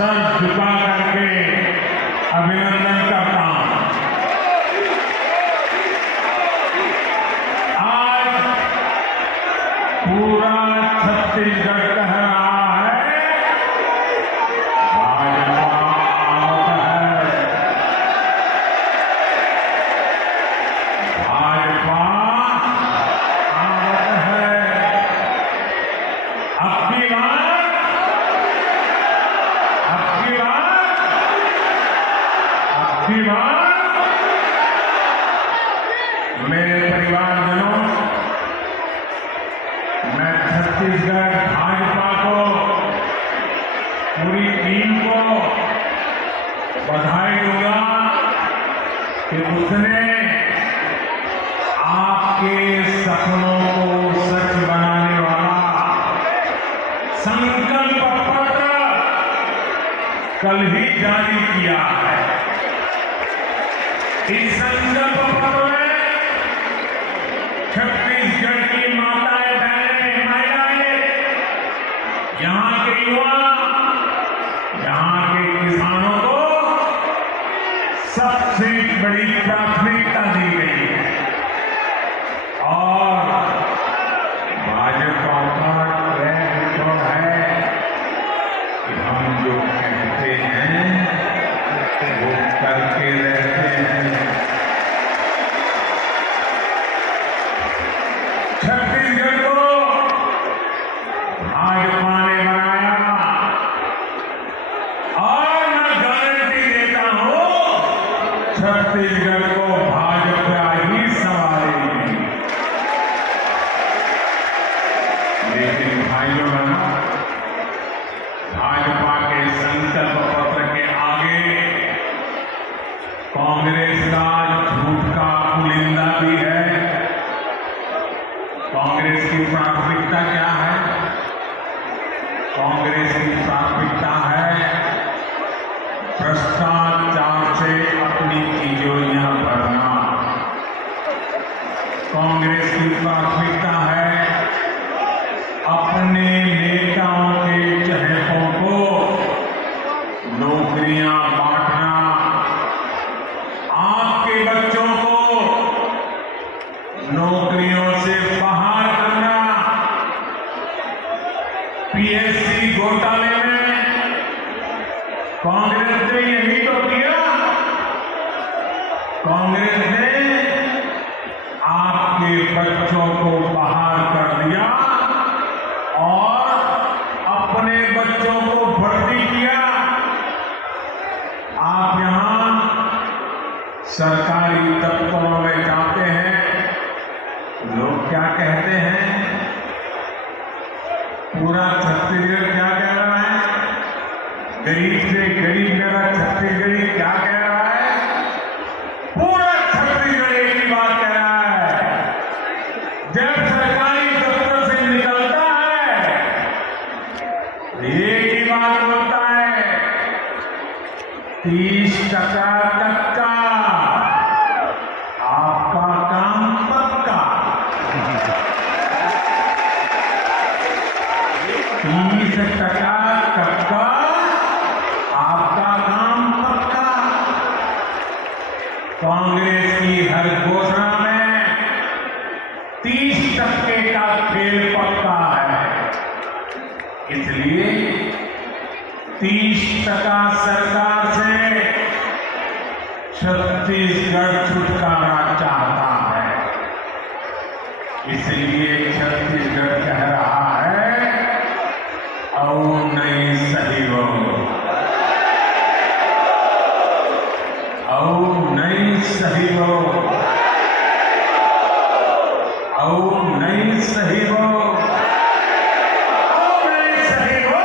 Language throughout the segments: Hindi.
सर झुका करके अभिनंदन करता हूं। आज पूरा छत्तीसगढ़ कह रहा है भाजपा आवत है, भाजपा आवत है। अब की बार मेरे परिवारजनों, मैं छत्तीसगढ़ भाजपा को, पूरी टीम को बधाई दूंगा कि उसने आपके सपनों को सच बनाने वाला संकल्प पत्र कल ही जारी किया है। इस संकल्प पत्र में छत्तीसगढ़ की माताएं, बहनें, महिलाएं, यहां के युवा, यहां के किसानों को सबसे बड़ी प्राथमिकता दी गई है। और भाजपा का ट्रेंड तो है कि हम जो कहते हैं वो करके रहते हैं। छत्तीसगढ़ को भाजपा ने बनाया और मैं गारंटी देता हूं छत्तीसगढ़ को भाजपा ही संभालेगी। लेकिन भाइयों बहनों, भाजपा के संकल्प पत्र के आगे कांग्रेस का झूठ का पुलिंदा भी है। कांग्रेस की प्राथमिकता क्या है? कांग्रेस की प्राथमिकता है भ्रष्टाचार से अपनी तिजोरियां भरना। कांग्रेस की प्राथमिकता है अपने नेताओं के चहेतों को नौकरियां बांटना, आपके बच्चों को नौकरियों से बाहर करना। पीएससी घोटाले में कांग्रेस ने यही तो किया। कांग्रेस ने आपके बच्चों को बाहर कर दिया और अपने बच्चों को भर्ती किया। आप यहां सरकारी दफ्तरों में जाते हैं, लोग क्या कहते हैं? पूरा छत्तीसगढ़ क्या कह रहा है? गरीब से गरीब मेरा छत्तीसगढ़ी क्या कह रहा है? पूरा छत्तीसगढ़ एक ही बात कह रहा है। जब सरकारी दफ्तर से निकलता है एक ही बात बोलता है, 30% तक का आपका काम पक्का। 30% तक का आपका काम पक्का। कांग्रेस की हर घोषणा में 30% का खेल पक्का है। इसलिए 30% सरकार से छत्तीसगढ़ छुटकारा चाहता है। इसलिए छत्तीसगढ़ कह रहा है औ नहीं सही हो, औ नहीं सही हो, औ नहीं सही हो, औ नहीं सही हो।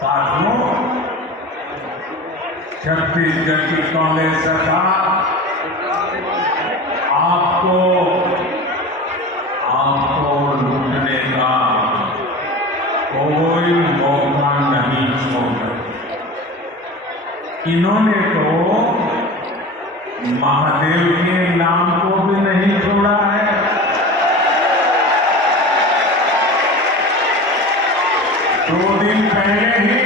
साथियों, छत्तीसगढ़ की कांग्रेस सरकार आपको लूटने का कोई मौका नहीं छोड़। इन्होंने तो महादेव के नाम को भी नहीं छोड़ा है। 2 दिन पहले ही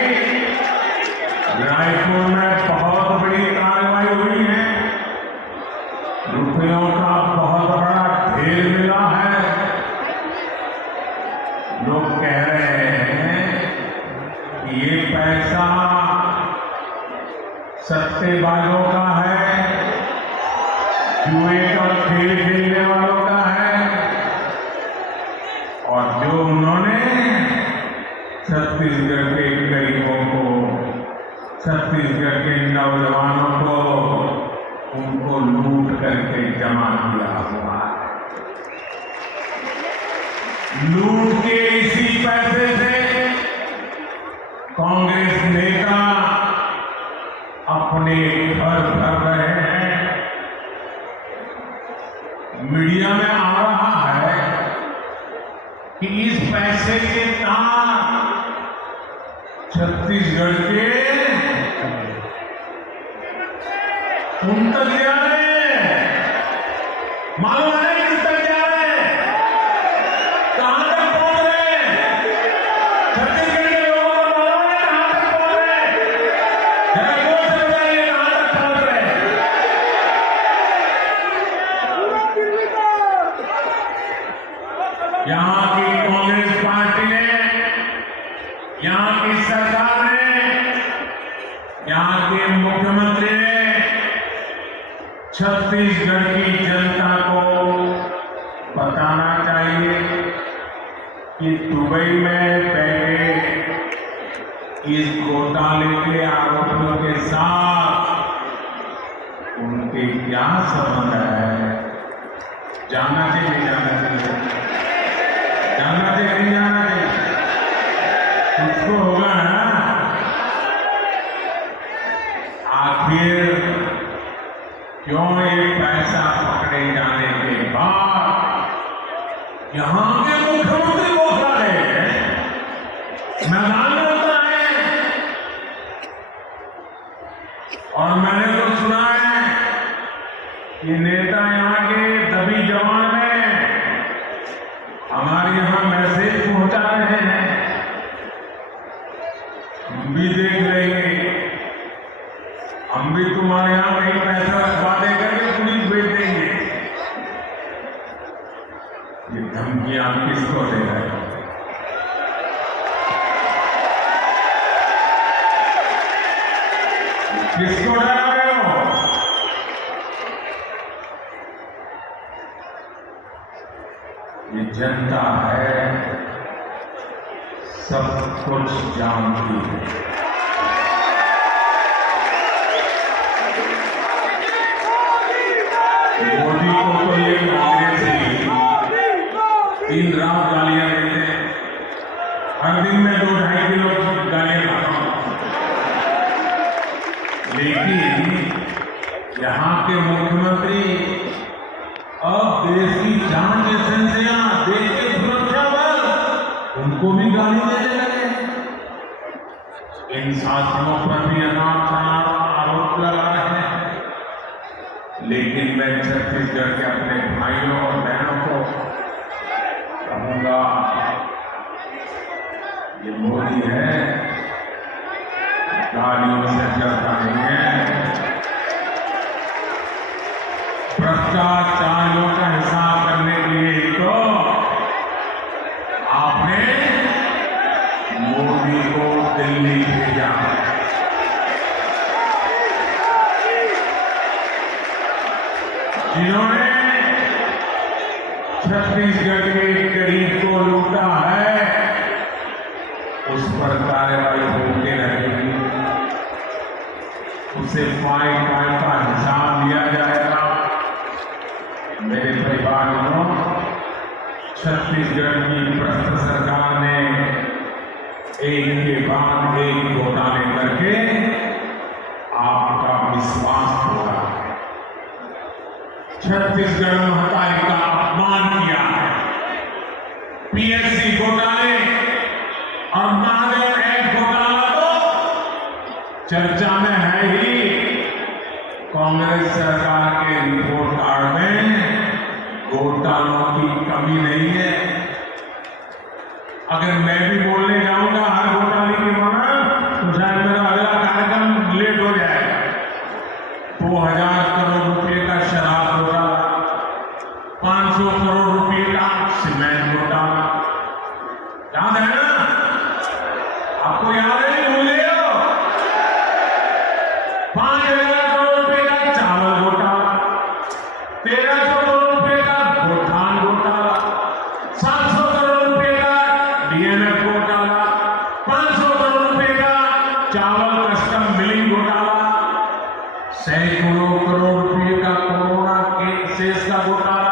रायपुर में बहुत बड़ी कार्रवाई हुई है। रुपयों का बहुत बड़ा ढेर मिला है। लोग कह रहे हैं कि ये पैसा सट्टेबाजों का है, जुए का खेल खेलने वालों का है, और जो उन्होंने छत्तीसगढ़ के गरीबों को, छत्तीसगढ़ के नौजवानों को, उनको लूट करके जमा किया हुआ है। लूट के इसी पैसे से कांग्रेस नेता अपने घर भर रहे हैं। मीडिया में आ रहा है कि इस पैसे के तार छत्तीसगढ़ के उन तक जा रहे हैं। मालूम है किस तक जा रहे हैं, कहां तक पहुंच रहे हैं? छत्तीसगढ़ के लोगों को मालूम है कहां तक पहुंच रहे हैं? जरा जोर से बताइए कहां तक पहुंच रहे हैं? यहां की कांग्रेस पार्टी ने, यहां की सरकार ने, यहां के मुख्यमंत्री ने छत्तीसगढ़ की जनता को बताना चाहिए कि दुबई में बैठे इस घोटाले के आरोपियों के साथ उनके क्या संबंध है। जानना चाहिए, नहीं जानना चाहिए, जानना चाहिए, नहीं जानना चाहिए, कुछ तो होगा ना। आखिर क्यों ये पैसा पकड़े जाने के बाद यहां के मुख्यमंत्री बोल रहे हैं, मैदान में उतरा है, और मैंने तो सुना है कि नेता यहां के दबी जवान में हमारे यहां मैसेज पहुंचा रहे हैं। हम भी देख लेंगे, हम भी तुम्हारे यहां कहीं पैसा वादे करके पुलिस भेज देंगे। ये धमकियां किसको दे रहे हैं? किसको डरा रहे हो? ये जनता है, सब कुछ जानती है। मोदी को तो ये कांग्रेस ही दिन रात गालियां देते हैं। हर दिन में 2-2.5 किलो गालियां खाता हूं, लेकिन यहां के मुख्यमंत्री अब देश की जान एजेंसियां, देश के सुरक्षा बल, उनको भी गाली देने लगे। इन साथियों पर भी अनाप शनाप आरोप लगा रहे हैं। लेकिन मैं छत्तीसगढ़ के अपने भाइयों और बहनों को कहूंगा, ये मोदी है, गालियों से डरता नहीं है। भ्रष्टाचारियों का हिसाब करने के लिए तो आपने मोदी को दिल्ली भेजा। जिन्होंने छत्तीसगढ़ के गरीब को लूटा है, उस पर कार्रवाई होते रहेगी, उसे फाइन का हिसाब दिया जाएगा। मेरे परिवारों, छत्तीसगढ़ की भ्रष्ट सरकार ने एक के बाद एक घोटाले करके आपका विश्वास तोड़ा है। छत्तीसगढ़ महतारी का अपमान किया है। पीएससी घोटाले और महादेव एक्ट घोटाला तो चर्चा में है ही। कांग्रेस सरकार के रिपोर्ट कार्ड में घोटालों की कमी नहीं है। अगर मैं भी बोलने जाऊंगा हर घोटाले की माना तो शायद मेरा अगला कार्यक्रम लेट हो जाएगा। 2000 करोड़ रुपए का शराब घोटाला, 500 करोड़ रुपए का सीमेंट घोटाला, याद है ना? आपको याद है? भूल गए हो? 5000 करोड़ रुपए का चावल घोटाला, 1300 करोड़ रुपए का गोठान घोटाला, 700 करोड़ रुपए का डीएमएफ घोटाला, 500 करोड़ रुपए का चावल कस्टम मिलिंग घोटाला, सैकड़ों करोड़ रुपए का कोरोना केसेस का घोटाला।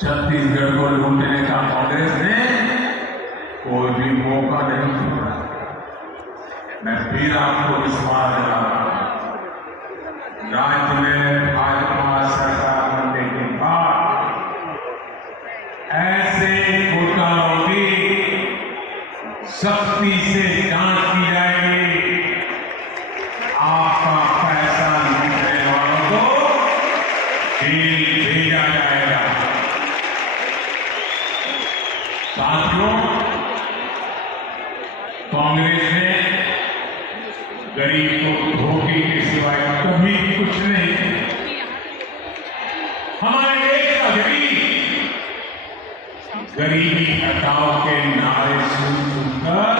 छत्तीसगढ़ को लूटने का कांग्रेस ने कोई भी मौका नहीं छोड़ा। मैं फिर आपको विश्वास दिला रहा हूं, राज्य में भाजपा सरकार बनने के बाद ऐसे घोटालों की सख्ती से जांच की जाएगी। आपका पैसा लूटने वालों को जेल भेजा जाएगा। साथियों, कांग्रेस ने गरीब को धोखे के सिवाय कभी कुछ नहीं किया। हमारे देश का गरीबी हटाओ के नारे सुनकर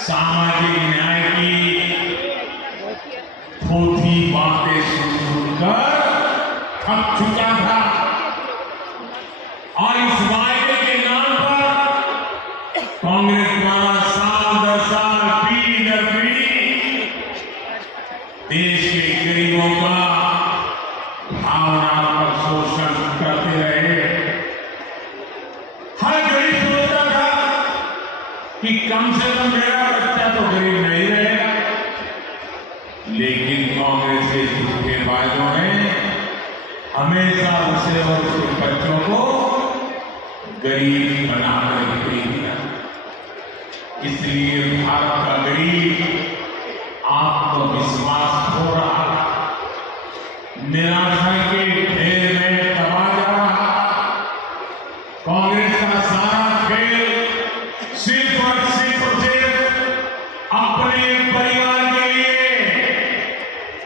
सामाजिक न्याय की थोथी बातें सुनकर थक चुका था और इस वायदे के नाम पर कांग्रेस द्वारा साल दर साल पीढ़ी दर पीढ़ी देश के गरीबों का भावनात्मक शोषण करते रहे। हर गरीब सोचता था कि कम से कम मेरा बच्चा तो गरीब नहीं रहेगा, लेकिन कांग्रेस के झूठे वायदों ने हमेशा उसे और उसके बच्चों को गरीब बनाकर ही दिया। इसलिए भारत का गरीब आत्मविश्वास खो रहा, निराशा के ढेर में दबा जा रहा। कांग्रेस का सारा खेल सिर्फ और सिर्फ अपने परिवार के लिए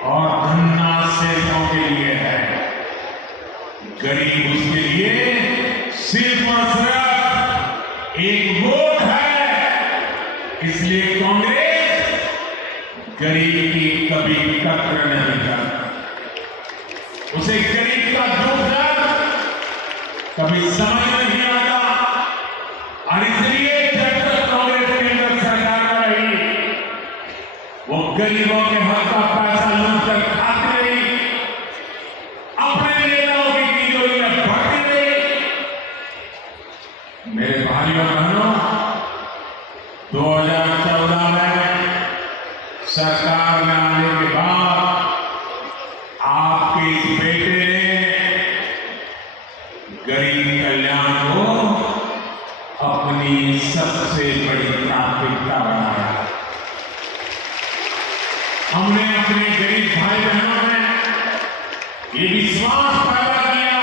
और धन्ना सेठों के लिए है। गरीब उसके लिए सिर्फ और सिर्फ एक वोट है। इसलिए कांग्रेस गरीब की कभी कद्र नहीं करता। उसे गरीब का दुख दर्द कभी समझ नहीं आता और इसलिए जब तक कांग्रेस के अंदर सरकार रही वो गरीबों के हक का पैसा लूट कर खाती रही, अपने नेताओं की तिजोरी में भरती रही। मेरे भाइयों बहनों, 2014 में सरकार में आने के बाद आपके इस बेटे ने गरीब कल्याण को अपनी सबसे बड़ी प्राथमिकता बनाया। हमने अपने गरीब भाई बहनों में ये विश्वास पैदा किया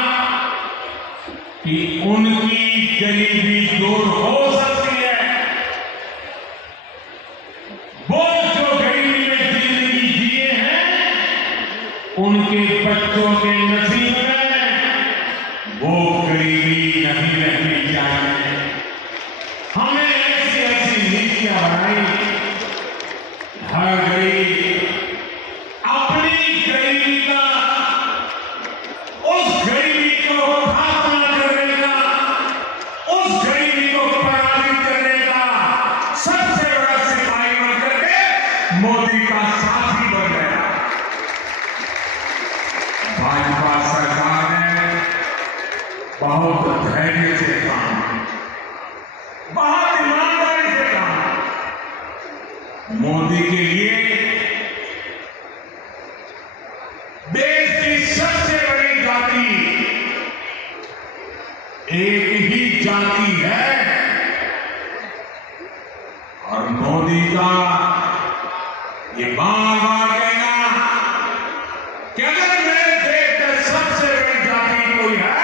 कि उनकी गरीबी दूर हो सकती है। वो जो गरीबी में जिंदगी जिए हैं उनके बच्चों के नसीब में वो गरीबी नहीं रहनी चाहिए। हमें ऐसी ऐसी नीतियां बनाई, हर गरीब अपनी गरीबी का, उस गरीबी को खात्मा करने का, उस गरीबी को पराजित करने का सबसे बड़ा सिपाही बन करके मोदी का साथी बन गया। भाजपा सरकार ने बहुत धैर्य से काम किया, बहुत ईमानदारी से काम किया। मोदी के लिए देश की सबसे बड़ी जाति एक ही जाति है और मोदी का ये बार बार कहना कि अगर मेरे देश में सबसे बड़ी जाति कोई है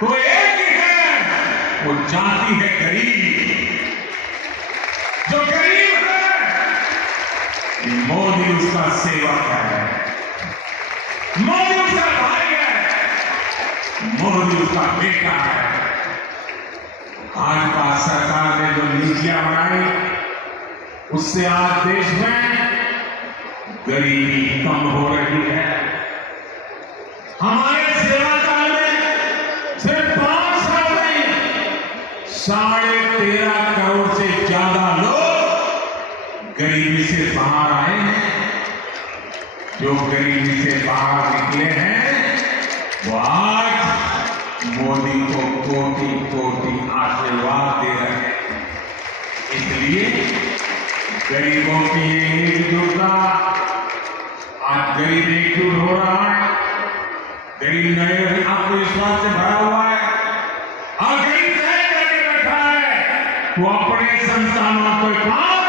तो एक ही है, वो जाति है गरीब। मोदी उसका सेवक है, मोदी उसका भाई है, मोदी उसका बेटा है। भाजपा सरकार ने जो नीतियां बनाई उससे आज देश में गरीबी कम हो रही है। हमारे सेवा काल में सिर्फ 5 साल में 13.5 करोड़ से ज्यादा लोग गरीबी से बाहर आए हैं। जो गरीबी से बाहर निकले हैं वो आज मोदी को कोटि कोटि आशीर्वाद दे रहे हैं। इसलिए गरीबों की एकजुटता, आज गरीब एकजुट हो रहा है, गरीब नए आत्मविश्वास से भरा हुआ है और गरीब तय करके बैठा है वो अपने संतानों के पास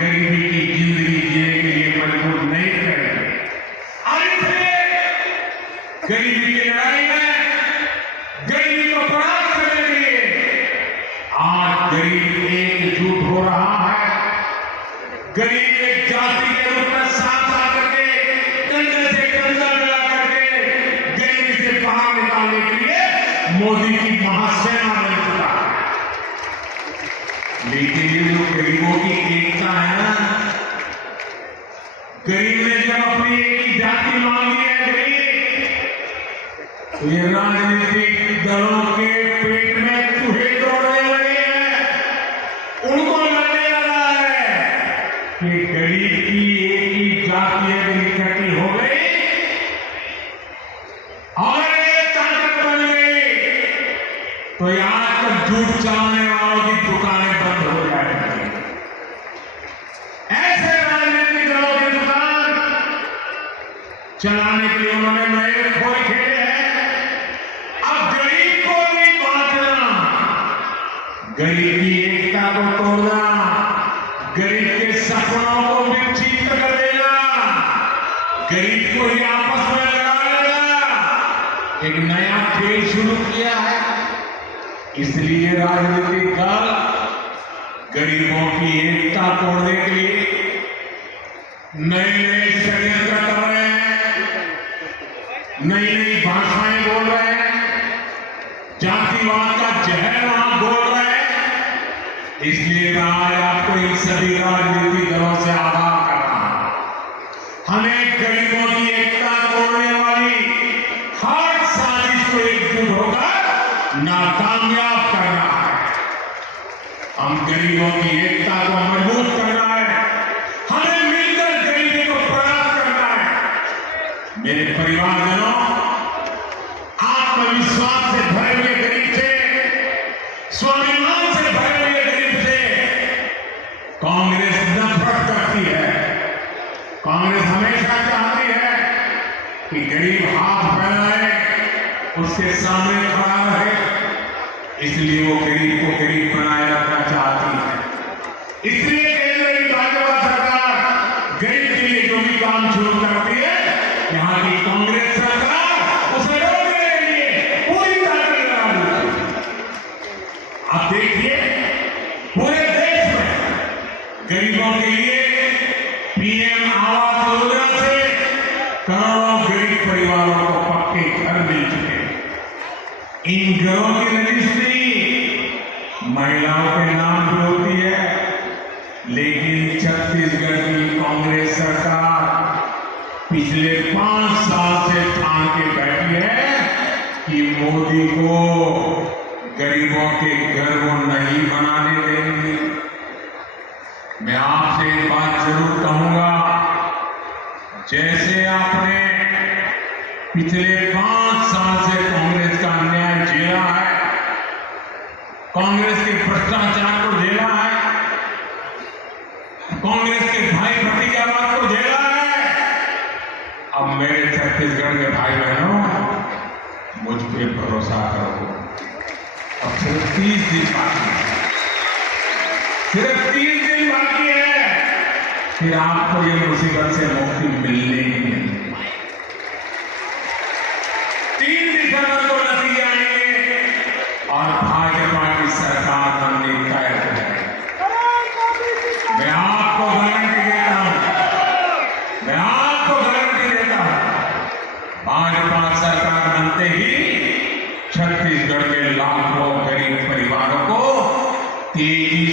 गरीबी की जिंदगी जीने के लिए मजबूर नहीं करेंगे। और इसलिए गरीबी की लड़ाई में गरीबी को परास्त करने के लिए आज गरीब एकजुट हो रहा है। गरीब एक जाति के रूप में साथ आकर के कंधे से कंधा मिला करके गरीबी से बाहर निकालने के लिए मोदी की महासेना बन चुका है। लेकिन ये जो गरीबों की एकता है ना, गरीब ने जब अपनी एक ही जाति मांगी है गरीब, तो ये राजनीतिक दलों के पेट में चूहे दौड़ने लगे हैं। उनको लगने लगा है कि गरीब की एक ही जाति इकट्ठी हो गई और एक ताकत बन गई तो आज तक झूठ चलाने वालों की दुकानें बंद हो जाएंगी। ऐसे राजनीतिक दलों की दुकान चलाने के लिए उन्होंने नए खोल खेले हैं। अब गरीब को भी बांटना, गरीब की एकता को तोड़ना, गरीब के सपनों को विक्षिप्त कर देना, गरीब को ही आपस में लड़ा देना, एक नया खेल शुरू किया है। इसलिए राजनीतिक दल गरीबों की एकता तोड़ने के लिए नए नए षड्यंत्र कर रहे हैं, नई नई भाषाएं बोल रहे हैं, जातिवाद का जहर वहां बोल रहे हैं। इसलिए मैं आज आपको इन सभी राजनीतिक दलों से आह्वान करता हूं, हमें गरीबों की एकता तोड़ने वाली हर साजिश को एकजुट होकर नाकामयाब करना है। हम गरीबों की एकता को मजबूत करना है, हमें मिलकर गरीबी को परास्त करना है। मेरे परिवारजनों, आत्मविश्वास से भरे हुए गरीब से, स्वाभिमान से भरे हुए गरीब से कांग्रेस नफरत करती है। कांग्रेस हमेशा चाहती है कि गरीब हाथ फैलाए, उसके सामने खड़ा रहे, इसलिए वो गरीब को गरीब बनाए रखना चाहती है। इसलिए केंद्र की भाजपा सरकार गरीब के लिए जो भी काम शुरू करती है, यहाँ की कांग्रेस सरकार उसे रोकने के लिए पूरी ताकत लगा देती है। आप देखिए, पूरे देश में गरीबों के लिए पीएम आवास योजना से करोड़ों गरीब परिवारों को पक्के घर मिल चुके हैं। इन घरों की रजिस्ट्री महिलाओं के नाम पे होती है, लेकिन छत्तीसगढ़ की कांग्रेस सरकार पिछले 5 साल से ठान के बैठी है कि मोदी को गरीबों के घर वो नहीं बनाने देंगे। मैं आपसे एक बात जरूर कहूंगा, जैसे आपने पिछले 5 साल से कांग्रेस का अन्याय झेला है, कांग्रेस के भ्रष्टाचार को झेला है, कांग्रेस के भाई भतीजावाद को झेला है, अब मेरे छत्तीसगढ़ के भाई बहनों, मुझ पे भरोसा करो। अब सिर्फ 30 दिन बाकी है, सिर्फ 30 दिन बाकी है, फिर आपको ये मुसीबत से मुक्ति मिलने ही नहीं। 3 दिसंबर को नतीजे आएंगे और भाजपा की सरकार बनने तय हो जाएगी। मैं आपको गारंटी देता हूं,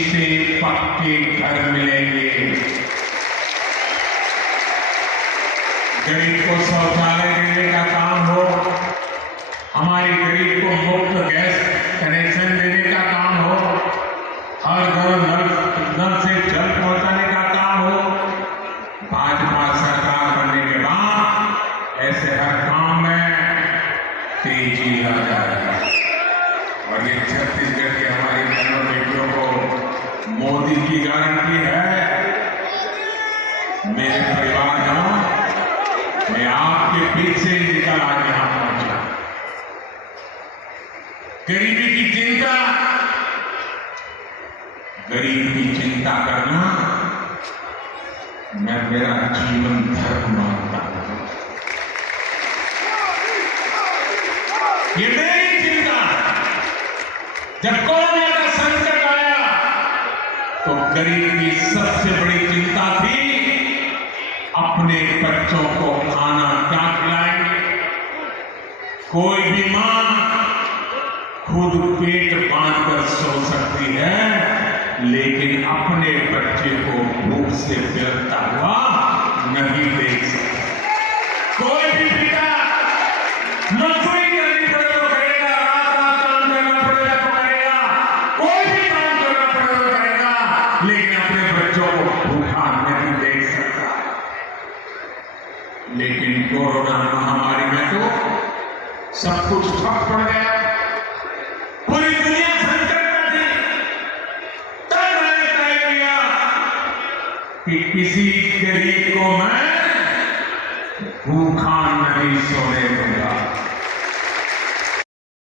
से पक्के घर मिलेंगे। गरीब को शौचालय देने का काम हो, हमारी गरीब को मुफ्त गैस कनेक्शन देने का काम हो, हर घर नल से जल पहुंचाने का काम हो। भाजपा सरकार बनने के बाद ऐसे हर काम में तेजी आ जाएगी। और ये छत्तीसगढ़ की हमारी बहनों बेटियों को मोदी की गारंटी है। मेरे परिवारजनों, मैं आपके बीच से निकल आज यहां पहुंचा। गरीबी की चिंता, गरीब की चिंता करना मैं मेरा जीवन धर्म मानता हूं। ये मेरी चिंता है। जब कोरोना का संकट आया तो गरीब की सबसे बड़ी चिंता थी अपने बच्चों को खाना क्या खिलाएंगे। कोई भी मां खुद पेट बांधकर सो सकती है, लेकिन अपने बच्चे को भूख से गिरता हुआ नहीं देख सकता। कोई भी पिता नौकरी करनी पड़े तो करेगा, रात रात काम करना पड़ेगा तो करेगा, कोई भी काम करना पड़े तो करेगा, लेकिन अपने बच्चों को भूखा नहीं देख सकता। लेकिन कोरोना महामारी में तो सब कुछ ठप पड़ गया। पूरी दुनिया संकट में थी। तब मैंने तय किया कि किसी गरीब को मैं भूखा नहीं सोने दूंगा।